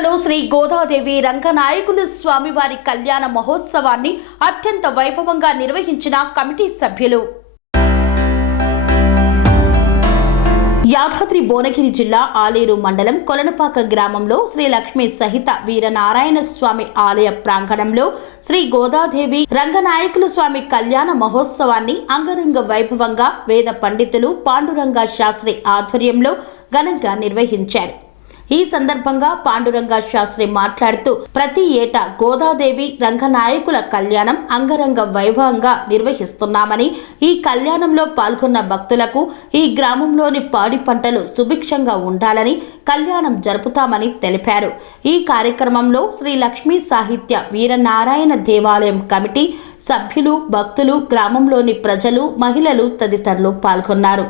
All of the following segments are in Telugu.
కొలనుపాకలో శ్రీ గోదాదేవి రంగనాయకుల స్వామివారి కళ్యాణ మహోత్సవాన్ని అత్యంత వైభవంగా నిర్వహించిన కమిటీ సభ్యులు. యాదాద్రి భువనగిరి జిల్లా ఆలేరు మండలం కొలనుపాక గ్రామంలో శ్రీ లక్ష్మీ సహిత వీరనారాయణ స్వామి ఆలయ ప్రాంగణంలో శ్రీ గోదాదేవి రంగనాయకుల స్వామి కళ్యాణ మహోత్సవాన్ని అంగరంగ వైభవంగా వేద పండితులు పాండురంగ శాస్త్రి ఆధ్వర్యంలో ఘనంగా నిర్వహించారు. ఈ సందర్భంగా పాండురంగ శాస్త్రి మాట్లాడుతూ ప్రతి ఏటా గోదాదేవి రంగనాయకుల కళ్యాణం అంగరంగ వైభవంగా నిర్వహిస్తున్నామని, ఈ కళ్యాణంలో పాల్గొన్న భక్తులకు ఈ గ్రామంలోని పాడి పంటలు సుభిక్షంగా ఉండాలని కళ్యాణం జరుపుతామని తెలిపారు. ఈ కార్యక్రమంలో శ్రీ లక్ష్మీ సాహిత్య వీరనారాయణ దేవాలయం కమిటీ సభ్యులు, భక్తులు, గ్రామంలోని ప్రజలు, మహిళలు తదితరులు పాల్గొన్నారు.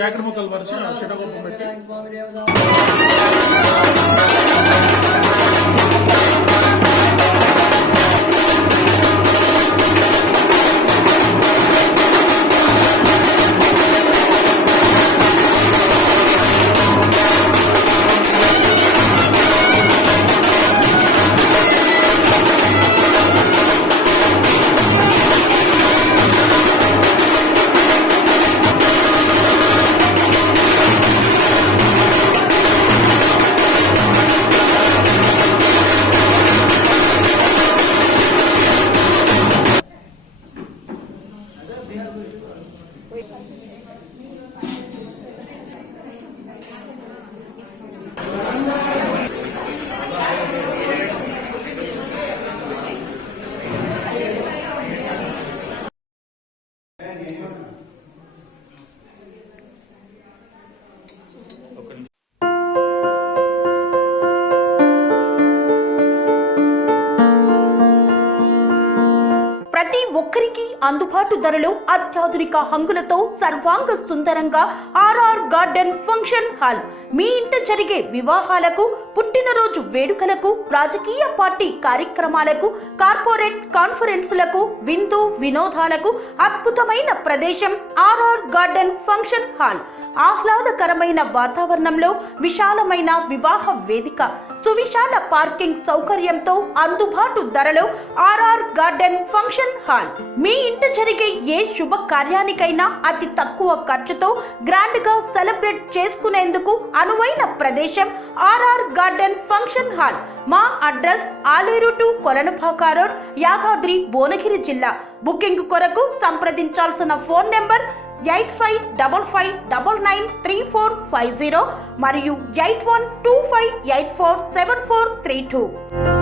జాకెట్ ముక్కలు పరిచి శటగోపం పెట్టి ప్రతి ఒక్కరికి అందుబాటు ధరలో అత్యాధునిక హంగులతో సర్వాంగ సుందరంగా ఆర్ఆర్ గార్డెన్ ఫంక్షన్ హాల్. మీ ఇంట జరిగే వివాహాలకు, పుట్టినరోజు వేడుకలకు, రాజకీయ పార్టీ కార్యక్రమాలకు, కార్పొరేట్ కాన్ఫరెన్సులకు, విందు వినోదాలకు అద్భుతమైన ప్రదేశం ఆర్ఆర్ గార్డెన్ ఫంక్షన్ హాల్. ఆహ్లాదకరమైన వాతావరణంలో విశాలమైన వివాహ వేదిక, సువిశాల పార్కింగ్ సౌకర్యంతో అందుబాటు ధరలో ఆర్ఆర్ గార్డెన్ ఫంక్షన్ హాల్. మీ ఇంట జరిగే ఏ శుభ కార్యానికైనా అతి తక్కువ ఖర్చుతో గ్రాండ్ గా సెలబ్రేట్ చేసుకునేందుకు అనువైన ప్రదేశం ఆర్ఆర్ గార్డెన్ ఫంక్షన్ హాల్. మా address Aler to Kolanupaka road, Yadadri Bhuvanagiri జిల్లా. బుకింగ్ కొరకు సంప్రదించాల్సిన ఫోన్ నెంబర్ 8555993450 మరియు 8125847432.